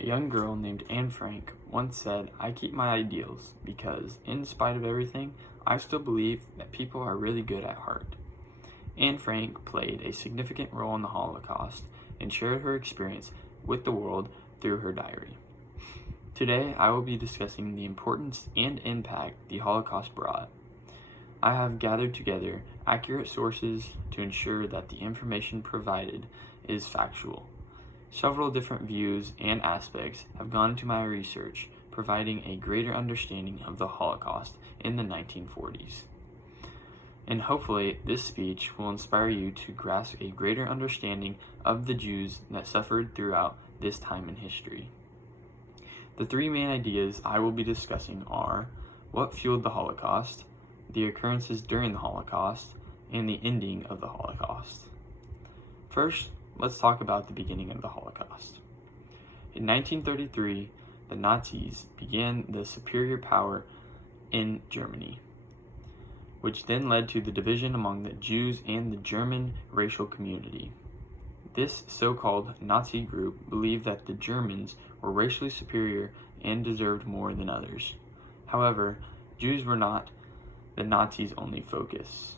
A young girl named Anne Frank once said, "I keep my ideals because, in spite of everything, I still believe that people are really good at heart." Anne Frank played a significant role in the Holocaust and shared her experience with the world through her diary. Today, I will be discussing the importance and impact the Holocaust brought. I have gathered together accurate sources to ensure that the information provided is factual. Several different views and aspects have gone into my research, providing a greater understanding of the Holocaust in the 1940s. And hopefully, this speech will inspire you to grasp a greater understanding of the Jews that suffered throughout this time in history. The three main ideas I will be discussing are what fueled the Holocaust, the occurrences during the Holocaust, and the ending of the Holocaust. First, let's talk about the beginning of the Holocaust. In 1933, the Nazis began the superior power in Germany, which then led to the division among the Jews and the German racial community. This so-called Nazi group believed that the Germans were racially superior and deserved more than others. However, Jews were not the Nazis' only focus.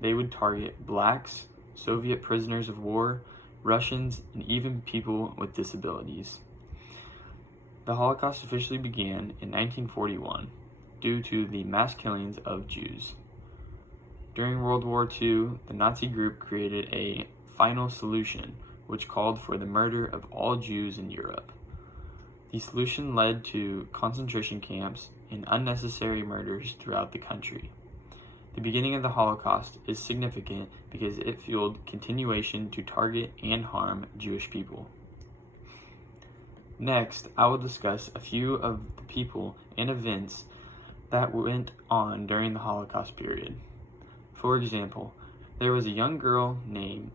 They would target blacks, Soviet prisoners of war, Russians, and even people with disabilities. The Holocaust officially began in 1941 due to the mass killings of Jews. During World War II, the Nazi group created a final solution, which called for the murder of all Jews in Europe. The solution led to concentration camps and unnecessary murders throughout the country. The beginning of the Holocaust is significant because it fueled continuation to target and harm Jewish people. Next, I will discuss a few of the people and events that went on during the Holocaust period. For example, there was a young girl named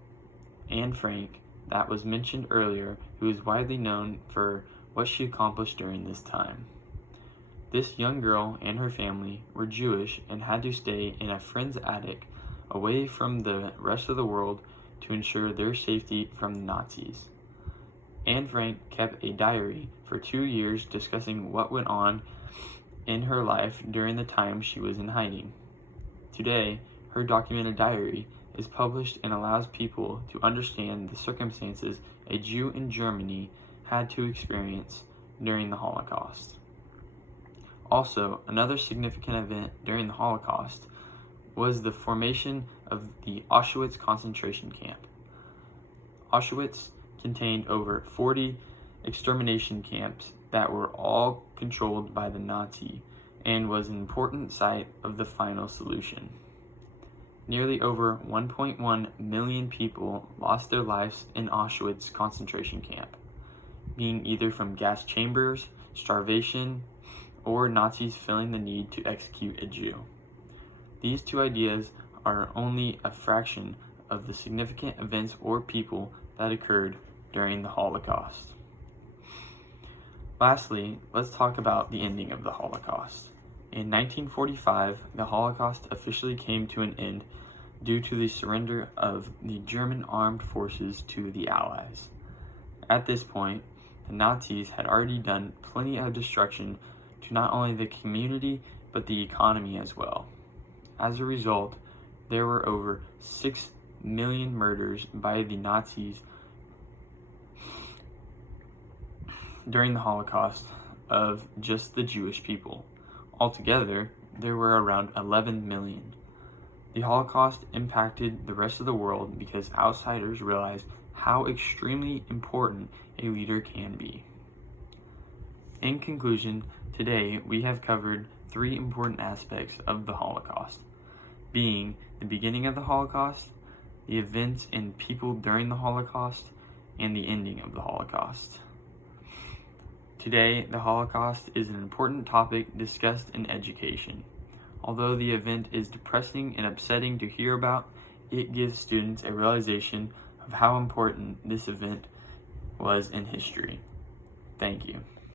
Anne Frank that was mentioned earlier who is widely known for what she accomplished during this time. This young girl and her family were Jewish and had to stay in a friend's attic away from the rest of the world to ensure their safety from the Nazis. Anne Frank kept a diary for 2 years discussing what went on in her life during the time she was in hiding. Today, her documented diary is published and allows people to understand the circumstances a Jew in Germany had to experience during the Holocaust. Also, another significant event during the Holocaust was the formation of the Auschwitz concentration camp. Auschwitz contained over 40 extermination camps that were all controlled by the Nazi and was an important site of the final solution. Nearly over 1.1 million people lost their lives in Auschwitz concentration camp, being either from gas chambers, starvation, or Nazis feeling the need to execute a Jew. These two ideas are only a fraction of the significant events or people that occurred during the Holocaust. Lastly, let's talk about the ending of the Holocaust. In 1945, the Holocaust officially came to an end due to the surrender of the German armed forces to the Allies. At this point, the Nazis had already done plenty of destruction to not only the community, but the economy as well. As a result, there were over 6 million murders by the Nazis during the Holocaust of just the Jewish people. Altogether, there were around 11 million. The Holocaust impacted the rest of the world because outsiders realized how extremely important a leader can be. In conclusion, today we have covered 3 important aspects of the Holocaust, being the beginning of the Holocaust, the events and people during the Holocaust, and the ending of the Holocaust. Today, the Holocaust is an important topic discussed in education. Although the event is depressing and upsetting to hear about, it gives students a realization of how important this event was in history. Thank you.